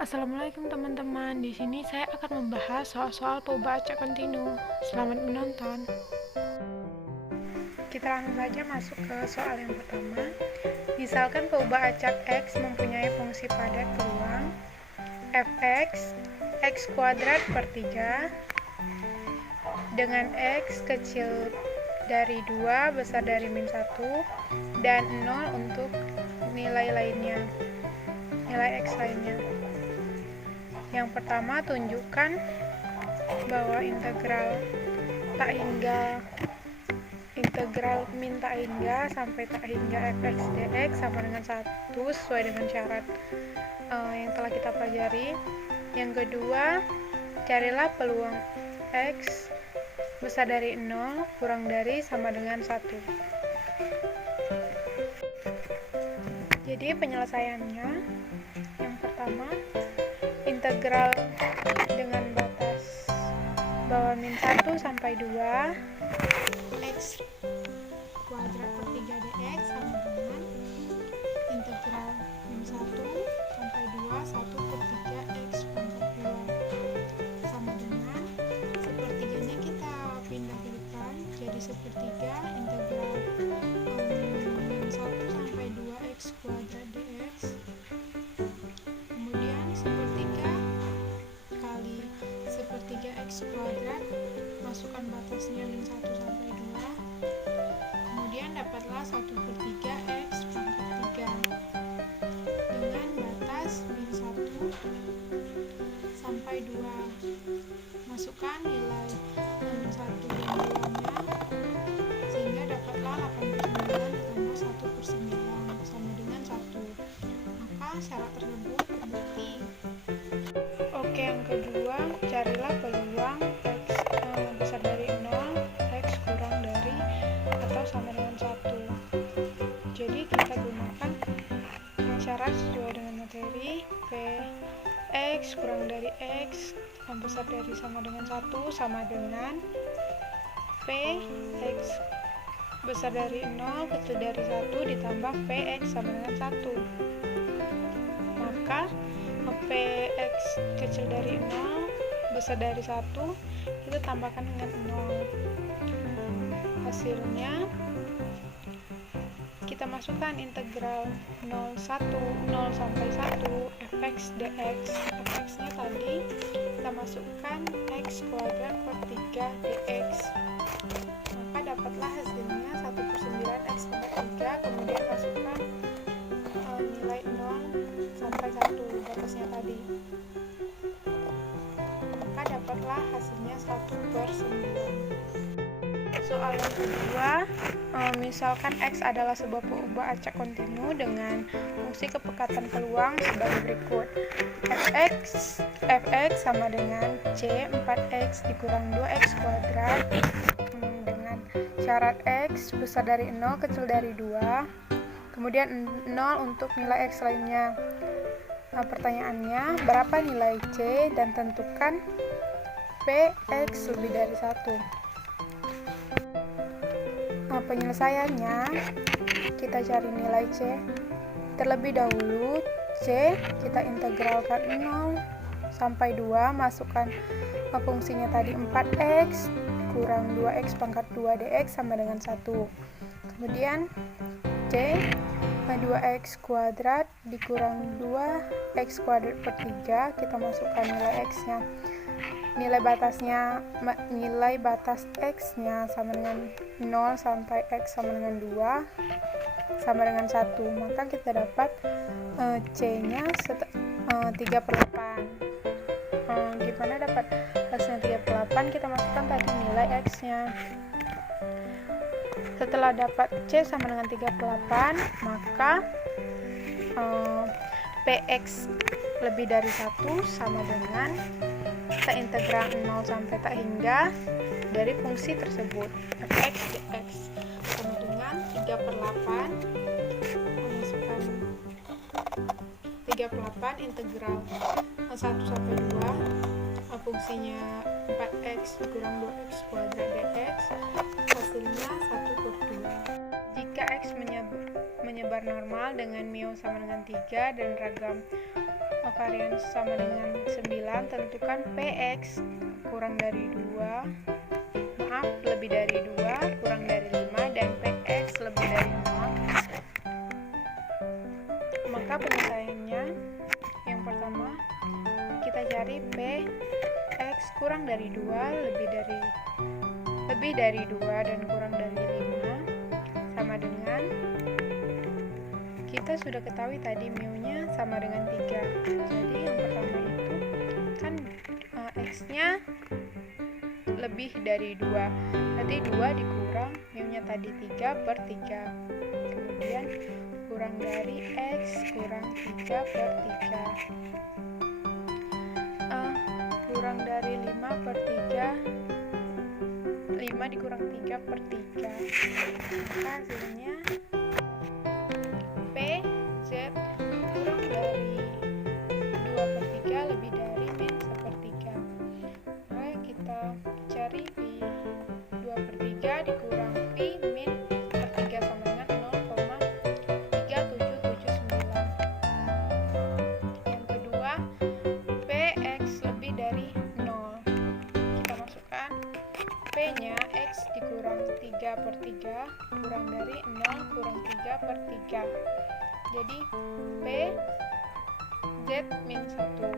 Assalamualaikum teman-teman. Di sini saya akan membahas soal-soal POBA acak kontinu. Selamat menonton. Kita langsung saja masuk ke soal yang pertama. Misalkan POBA acak X mempunyai fungsi padat peluang fx x kuadrat per 3 dengan x kecil dari 2 besar dari min 1 dan 0 untuk nilai x lainnya. Yang pertama, tunjukkan bahwa integral min tak hingga sampai tak hingga fx dx sama dengan 1 sesuai dengan syarat yang telah kita pelajari. Yang kedua, carilah peluang x besar dari 0 kurang dari sama dengan 1. Jadi penyelesaiannya, yang pertama, integral dengan batas bawah min 1 sampai 2 x kuadrat per 3 dx sama dengan integral min 1 sampai 2 1 per 3 x pangkat 2 sama dengan sepertiganya kita pindah ke depan jadi sepertiga integral min 1 sampai 2 x kuadrat dx, kemudian sepertiga kali sepertiga x kuadrat, masukkan batasnya min 1 sampai 2, kemudian dapatlah 1 per 3 x pangkat 3 dengan batas min 1 sampai 2. Masukkan nilai min 1 dan 2-nya sehingga dapatlah 89 ditambah 1 per 9 sama dengan 1. Maka syarat tersebut terbukti. Oke, yang kedua, carilah peluang x besar dari 0 x kurang dari atau sama dengan 1. Jadi kita gunakan syarat sesuai dengan materi. P x kurang dari x besar dari sama dengan 1 sama dengan P x besar dari 0 kecil dari 1 ditambah P x sama dengan 1. Maka Px kecil dari 0 besar dari 1 kita tambahkan dengan 0. Hasilnya kita masukkan integral 0 sampai 1 fx dx. Fx nya tadi kita masukkan x kuadrat per 3 dx, maka dapatlah hasilnya 1 per 9 x pangkat 3, kemudian masukkan nilai 0 sampai 1 batasnya tadi, maka dapatlah hasilnya 1 per 9. Soal yang kedua, misalkan x adalah sebuah POBA acak kontinu dengan fungsi kepekatan peluang sebagai berikut. fx sama dengan c 4x dikurang 2x kuadrat dengan syarat x besar dari 0 kecil dari 2, kemudian 0 untuk nilai x lainnya. Nah, pertanyaannya, berapa nilai c dan tentukan px lebih dari 1. Penyelesaiannya, kita cari nilai c. Terlebih dahulu c kita integralkan 0 sampai 2, masukkan fungsinya tadi 4x kurang 2x pangkat 2 dx sama dengan 1. Kemudian c 2x kuadrat dikurang 2x kuadrat per 3, kita masukkan nilai x nya. Nilai batas x nya sama dengan 0 sampai x sama dengan 2 sama dengan 1, maka kita dapat c nya 3/8. Gimana dapat hasilnya 3/8? Kita masukkan tadi nilai x nya. Setelah dapat c sama dengan 3/8, maka px lebih dari 1 sama dengan kita integral 0 sampai tak hingga dari fungsi tersebut fx dx sama dengan 3/8, masukkan 3/8 integral 1 sampai 2 fungsinya 4x dikurang 2x kuadrat dx, hasilnya 1/2. Jika x menyebar normal dengan mu sama dengan 3 dan ragam varian sama dengan 9, tentukan Px kurang dari 2, lebih dari 2, kurang dari 5, dan Px lebih dari 0. Maka penyelesaiannya, yang pertama, kita cari Px kurang dari 2, lebih dari 2, dan kurang dari 5, sama dengan, kita sudah ketahui tadi mu-nya sama dengan 3. Jadi yang pertama itu kan x-nya lebih dari 2, berarti 2 dikurang mu-nya tadi 3/3, kemudian kurang dari x kurang 3/3, kurang dari 5/3, 5 dikurang 3/3, maka hasilnya PZ kurang dari 2/3 lebih dari min 1/3. Maka kita cari pi 2/3 dikurang pi min 1/3 sama dengan 0,3779. Yang kedua, Px lebih dari 0. Kita masukkan P-nya x dikurang 3/3 kurang dari 0 kurang 3/3. Jadi P Z min 1